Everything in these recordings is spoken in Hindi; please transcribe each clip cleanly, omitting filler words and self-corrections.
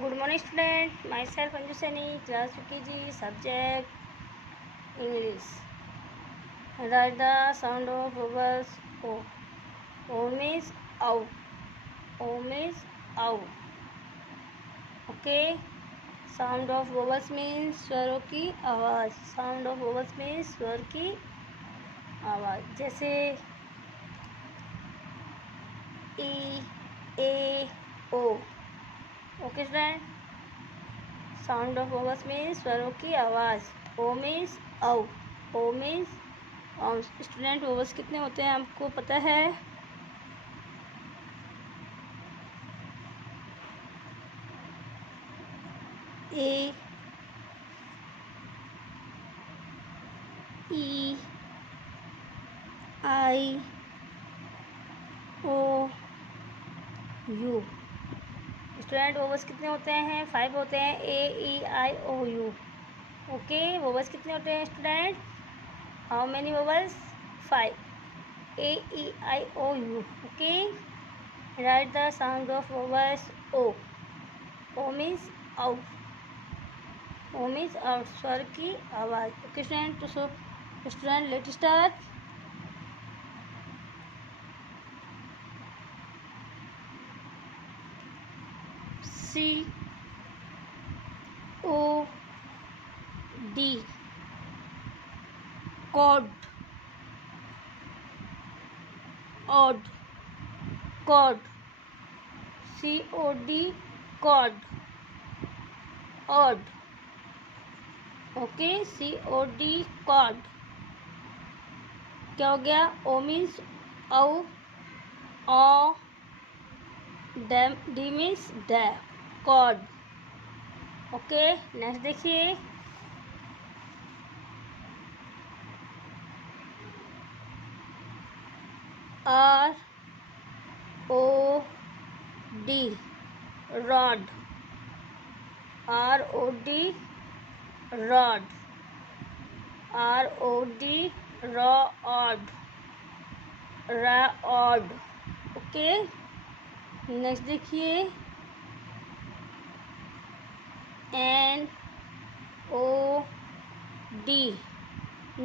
Good morning, student. Myself Anju Sani, class UKG, subject English. Write the sound of vowels O. O means ow. O means ow. Okay. Sound of vowels means स्वरों की आवाज़. Sound of vowels means स्वर की आवाज़. जैसे E, A, O. Okay, student. Sound of vowels means स्वरों की आवाज़. ओ मीन्स औ. ओ मीन्स स्टूडेंट वोवल्स कितने होते हैं आपको पता है? A, E, I, O, U. Student vowels कितने होते हैं? 5 होते हैं. A, E, I, O, U. Okay. Vowels कितने होते हैं student? How many vowels? 5. A, E, I, O, U. Okay. Right the sound of vowels O. O means औ. ओ मीन्स और स्वर की आवाज़. Okay student. तो student let start. C, O, D. Cod. Odd. Cod. COD. Cod. Odd. Okay. COD. Cod. क्या हो गया? O मीन्स औ. O. D मीन्स ड. Cod. ओके. नेक्स्ट देखिए. R, O, D. Rod. ROD. Rod. ROD. Rod. Rod. Okay. Next देखिए. NOD.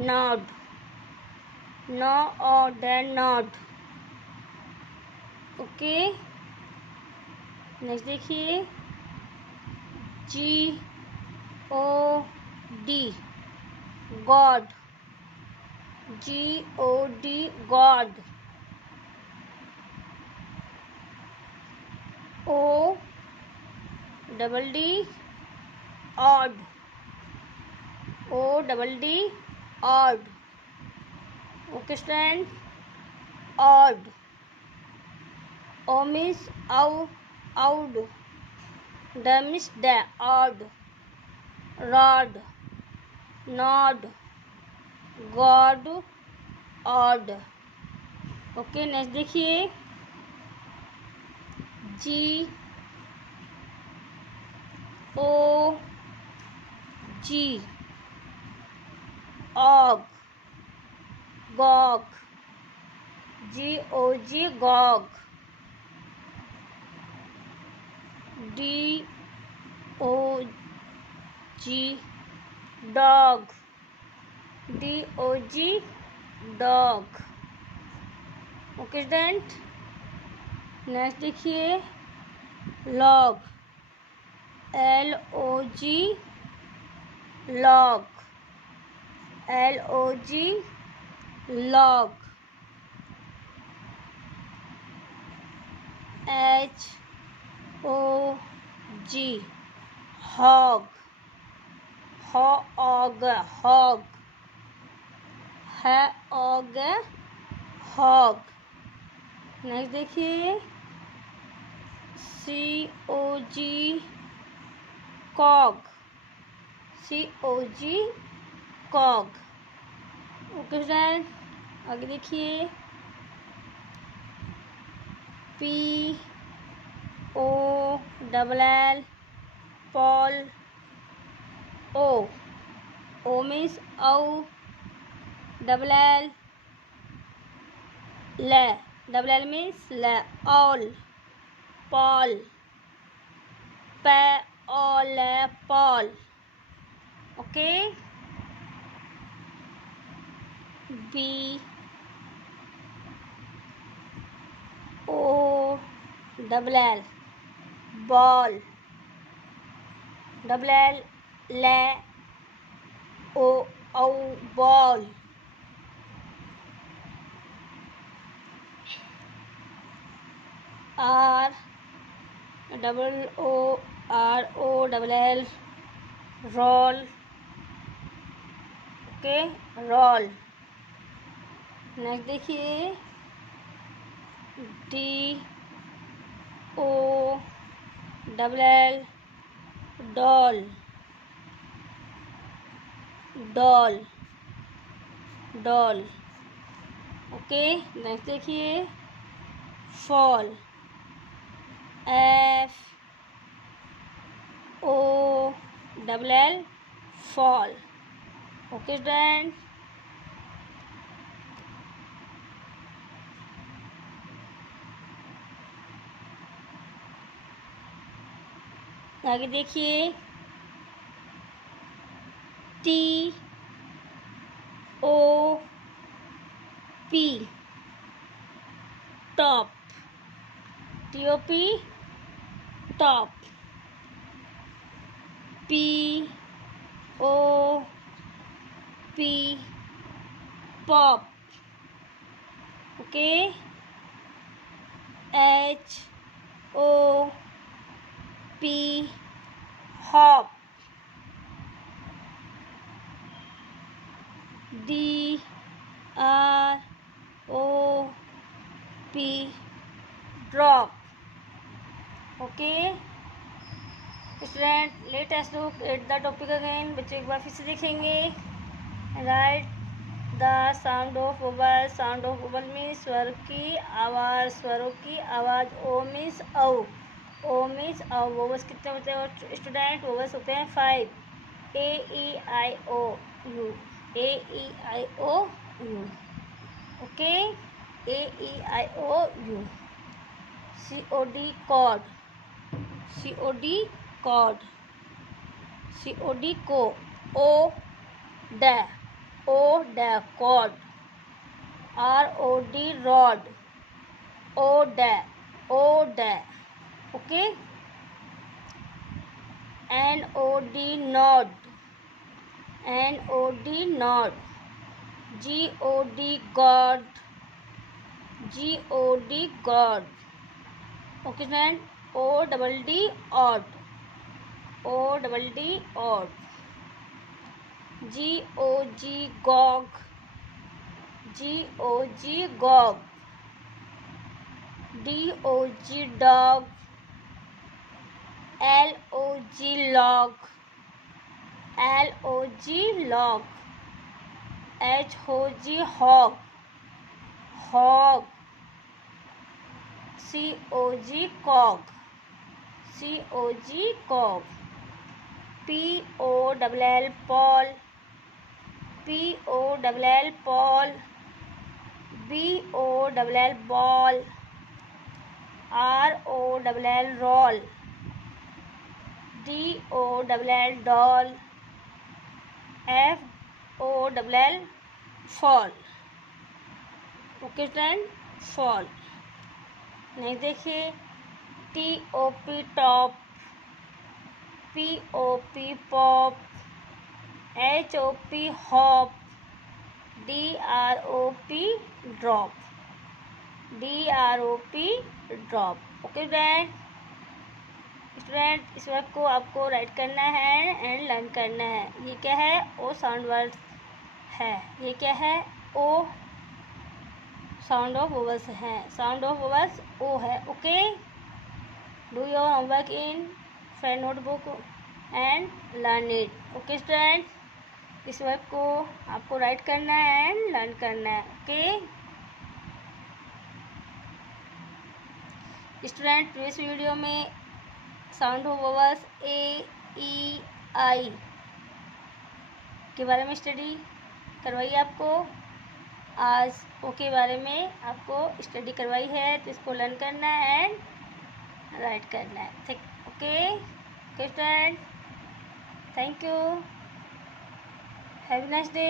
Nod. Nod. Nod. Okay. Next देखिए. GOD. God. GOD. God. ODD. Odd. ODD. Odd. Okay student. Odd. O means औ. औड. ड मीन्स ड. Odd. Rod. Nod. God. Odd. Okay. Next देखिए. GOG. Og. Gog. GOG. Gog. DOG. Dog. DOG. Dog. Okay student. Next देखिए. Log. LOG. Log. LOG. Log. HOG. Hog. Hog. Hog. Hog. Hog. Next देखिए. COG. Cog. COG. कॉग. Okay student. आगे देखिए. POLL. Poll. O. O means औ. LL. LL मीन्स ल. All. Poll. Pal, okay. B O double L ball, double L ले ओ औ ball, R double O R O double L roll, okay, roll. Next देखिए D O double L doll, doll, doll, okay. Next देखिए fall, F O double L fall, okay student. आगे देखिए T O P top, TOP top, P O P pop, okay. H O P hop, D R O P drop, okay student. Let us look at the topic again. बच्चों एक बार फिर से देखेंगे। Right the sound of vowel. Sound of vowel means स्वर की आवाज़, स्वरों की आवाज़। ओ मीन्स औ, ओ मीन्स औ। वोवल्स कितने होते हैं स्टूडेंट? वोवल्स होते हैं 5। A E I O U, A E I O U, okay. A E I O U। C O D cod, C O D cod, C O D को, O D, O D cod, R O D rod, O D, O D, okay. N O D nod, N O D nod, G O D god, G O D god, okay friend. O double D odd, O double D odd, G O G gog, G O G Gogh, D O G dog, L O G log, L O G log, H O G hog, hog, C O G cog, C O G cog, P O double L poll, P O double L poll, B O double L ball, R O double L roll, D O double L doll, F O double L fall, okay friend, fall. नहीं देखिए T O P top, P O P pop, H O P hop, D R O P drop, D R O P drop, okay friend. Student इस वर्ड को आपको राइट करना है एंड लर्न करना है। ये क्या है? ओ साउंड वर्ड है। ये क्या है? ओ साउंड ऑफ वोवल्स है। साउंड ऑफ वोवल्स ओ है, okay. Do your homework in friend notebook and learn it, okay student. इस वर्ड को आपको राइट करना है एंड लर्न करना है, ओके स्टूडेंट। प्रीवियस वीडियो में sound of vowels A E आई के बारे में स्टडी करवाई आपको। आज ओ के बारे में आपको स्टडी करवाई है, तो इसको लर्न करना है एंड राइट करना है, ठीक, okay. Okay student, thank you, have a nice day.